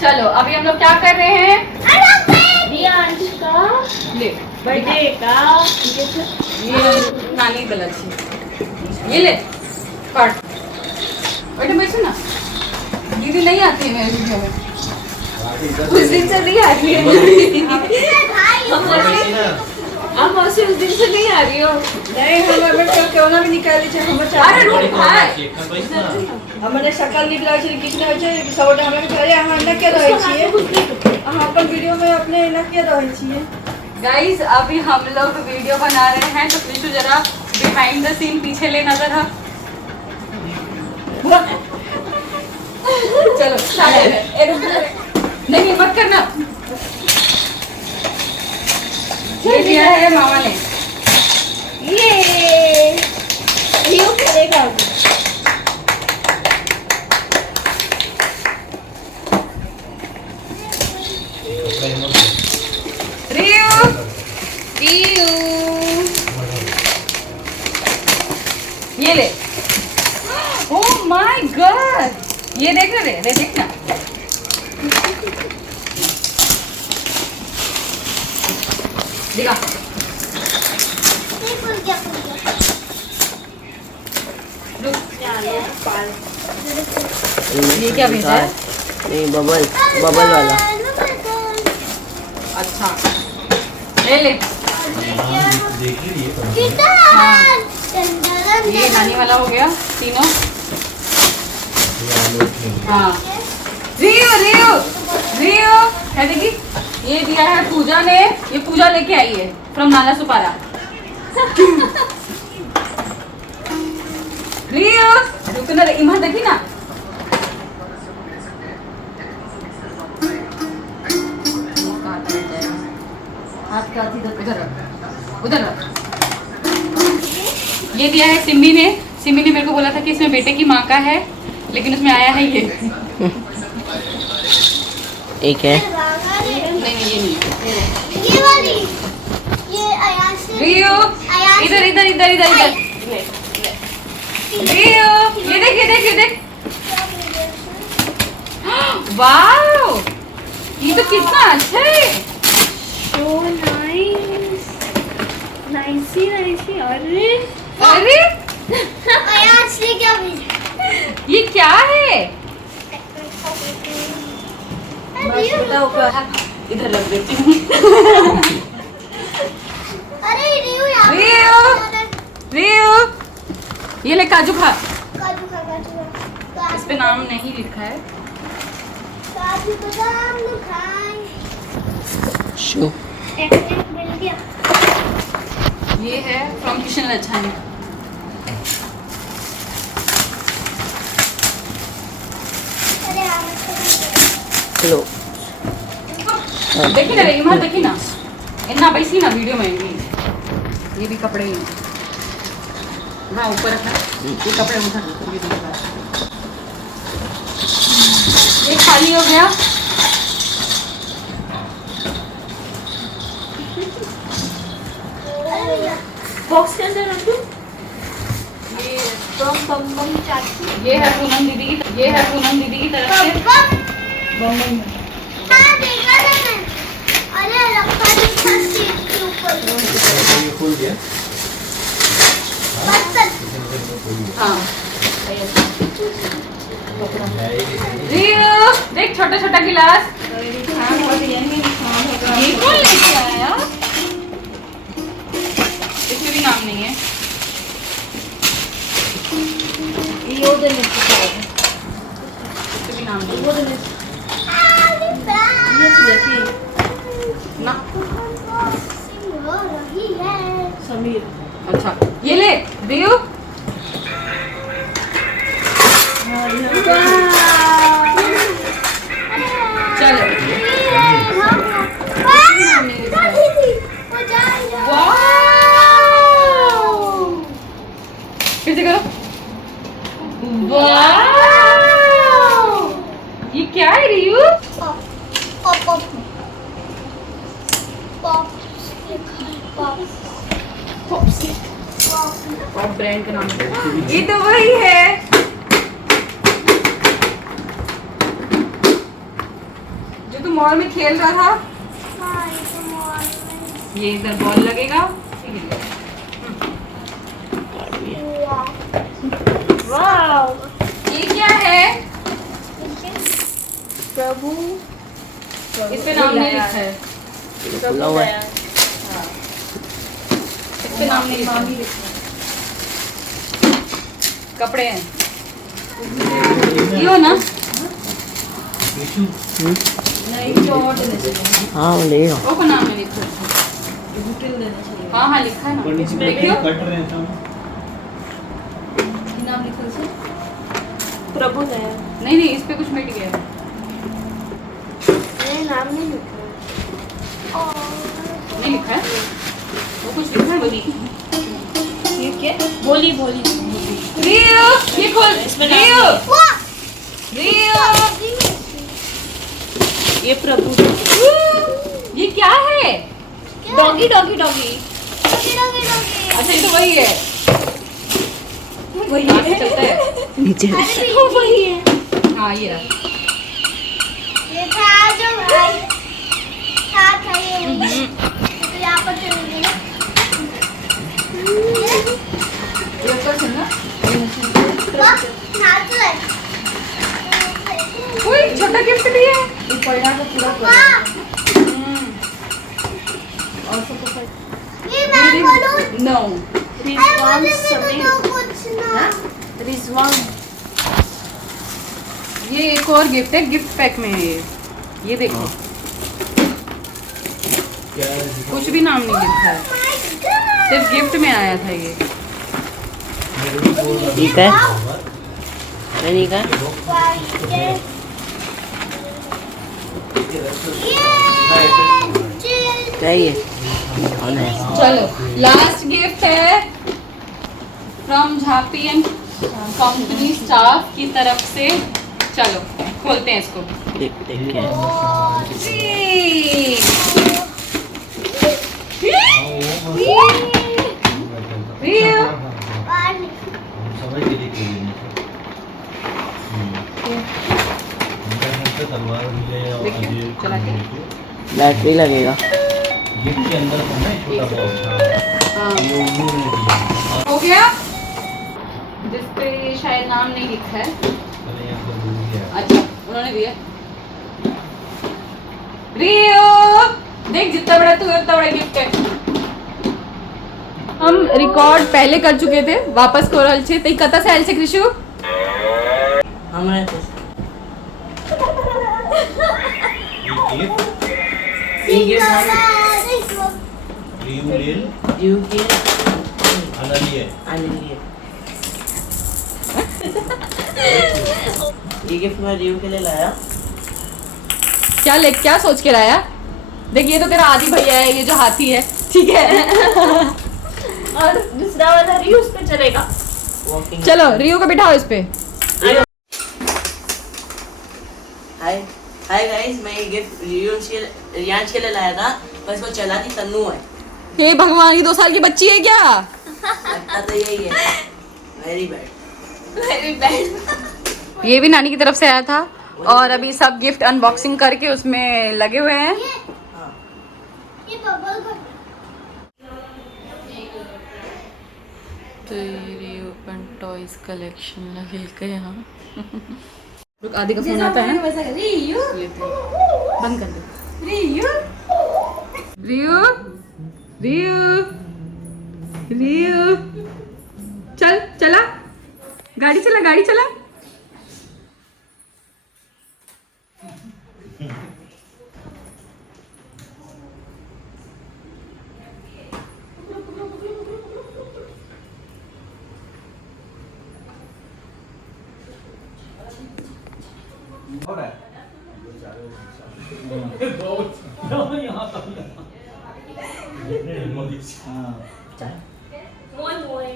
चलो अभी हम लोग क्या कर रहे हैं? रियांश का ले बर्थडे का ये नानी गलत थी। ये ले काट। बेटा बैठो ना, दीदी नहीं आती है मेरे वीडियो में, उस दिन से नहीं आ रही है। हम उस दिन से नहीं आ रही हो। नहीं हम क्यों ना भी निकाली छे हम अरे रुक भाई, हमने शकल निकला छे कितने होय छे सबटा हमरा के अरे हम न के रहै छियै हम अपन वीडियो में अपने न के रहै छियै। गाइस अभी हम लोग वीडियो बना रहे हैं तो प्लीज जरा बिहाइंड द सीन पीछे लेना जरा। चलो नहीं मत करना। ये दिया है मामा ने। ये करेगा रियू रियू ये ले। ओह माय गॉड, ये देख रहे रे देखना। दिखा ये क्या भेजा है? नहीं बबल वाला। अच्छा ले ले। हाँ। ये नानी वाला हो गया तीनों। हाँ रियो रियो रियो है देखी, ये दिया है पूजा ने। ये पूजा लेके आई है फ्रॉम नाला सुपारा। रियो रुकना रे, इमा देखी ना। हाथ का उधर रख, उधर रख। ये दिया है सिम्मी ने। सिम्मी ने मेरे को बोला था कि इसमें बेटे की माँ का है, लेकिन उसमें आया है ये। एक है नहीं ये नहीं। ये वाली ये आयास रियो इधर इधर इधर इधर इधर। रियो ये देख ये देख ये देख। वाओ ये तो कितना अच्छा है। So nice nicey nicey. अरे अरे आयास ने क्या भेजा? ये क्या है? इधर रख देती हूँ। अरे रियो यार रियो रियो ये ले काजू खा। काजू खा इस पे नाम नहीं लिखा है। काजू बादाम खाए। शू एक मिल गया। ये है फ्रॉम किशन लच्छानी। अरे यार लो देखी ना रे इमा देखी ना इन्ना बैसी ना वीडियो में ये भी कपड़े ही हैं। हाँ ऊपर रखना ये कपड़े उधर रखो, ये दिखा। ये खाली हो गया। बॉक्स के अंदर रख दूं? ये बम बम बम चाची। ये है पूनम दीदी की, ये है पूनम दीदी की तरफ से। बम बम हाँ देखा था मैं। अरे रखा नहीं था सीट के ऊपर। खोल दिया। बस हाँ रियो देख छोटा छोटा गिलास। ये कौन लेके आया? इसमें भी नाम नहीं है। ये इसमें भी नाम नहीं है। देखिए ना हो रही है। समीर अच्छा ये ले रियो। चलो वाओ फिर से करो। वाओ ये क्या है रियो? पॉप ब्रांड का नाम है। ये तो वही है। मॉल में खेल रहा था। हाँ, ये तो मॉल में। ये इधर बॉल लगेगा। वाव। ये क्या है? प्रभु। इस पे नाम नहीं लिखा है। खुला हुआ है। इस पे नाम नहीं लिखा है। कपड़े हैं यो ना। नहीं तो और देना चाहिए, हाँ वो ले आओ। वो का नाम नहीं लिखा है। डिटेल देना चाहिए। हाँ हाँ लिखा है ना। देखियो ये नाम लिखल से प्रभु है। नहीं नहीं, इस पे कुछ मिट गया है। मेरे नाम नहीं लिखा है। नहीं लिखा है, वो कुछ लिखा है वही। ये क्या बोली बोली रियो, ये खोल। रियो, वाह। रियो, ये प्रभु ये क्या है? डॉगी डॉगी डॉगी अच्छा ये तो वही है। वही हाथ से चलता है। नीचे वही है। हाँ ये रहा। ये था जो भाई था ये वही। तो यहाँ पर चलेंगे ना। ये ऊपर से ना। वाह, नाच रहा है। कोई छोटा गिफ्ट भी है। ये पढ़ना तो पूरा कर। वाह, और सबको पढ़। ये मैं बोलूं। नो। अरे मुझे भी तो कुछ ना। रिजवान ये एक और गिफ्ट है, गिफ्ट पैक में है ये देखो। कुछ भी नाम नहीं लिखा है, सिर्फ गिफ्ट में आया था ये। ठीक है, नहीं का चाहिए। कौन है? चलो लास्ट गिफ्ट है from Jhapi and company staff की तरफ से। चलो खोलते हैं इसको। देख देख के रियो, देखिए चला के। बैटरी लगेगा। गिफ्ट के अंदर है छोटा बॉक्स। हाँ। ये उन्होंने दिया। हो गया, जिस पे शायद नाम नहीं लिखा है। मैंने यहाँ पर भूल गया। अच्छा उन्होंने दिया। रियो देख, जितना बड़ा तू है उतना बड़ा गिफ्ट है। हम रिकॉर्ड पहले कर चुके थे, वापस कोरल छे तई कता से आयल छे कृषु। हमरा ये गिफ्ट ये गिफ्ट रियूलेल जीव के अनलिए। आने ये गिफ्ट मैं जीव के लिए लाया। क्या सोच के लाया? देख ये तो तेरा आदि भैया है, ये जो हाथी है, ठीक है। और दूसरा वाला रियो उस पे चलेगा। वॉकिंग। चलो रियो को बिठाओ इस पे। हाय हाय गाइस, मैं ये गिफ्ट रियांश के लिए लाया था, पर इसको चला नहीं तन्नू है। हे भगवान, ये 2 साल की बच्ची है क्या? लगता तो यही है। Very bad. ये भी नानी की तरफ से आया था और अभी सब गिफ्ट अनबॉक्सिंग करके उसमें लगे हुए हैं। ये बबल का तेरे ओपन टॉयज कलेक्शन लगे के यहाँ। रुक, आदि का फोन आता है ना, वैसा रियो लेते हैं। बंद कर दे। रियो रियो, रियो, रियो, चला, गाड़ी चला। हो रहा है। यहाँ पर। हाँ। मोय मोय